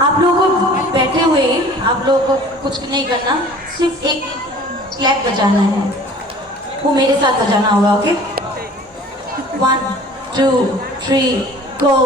आप लोगों को बैठे हुए आप लोगों को कुछ नहीं करना, सिर्फ एक क्लैप बजाना है, वो मेरे साथ बजाना होगा। ओके, 1 2 3 गो।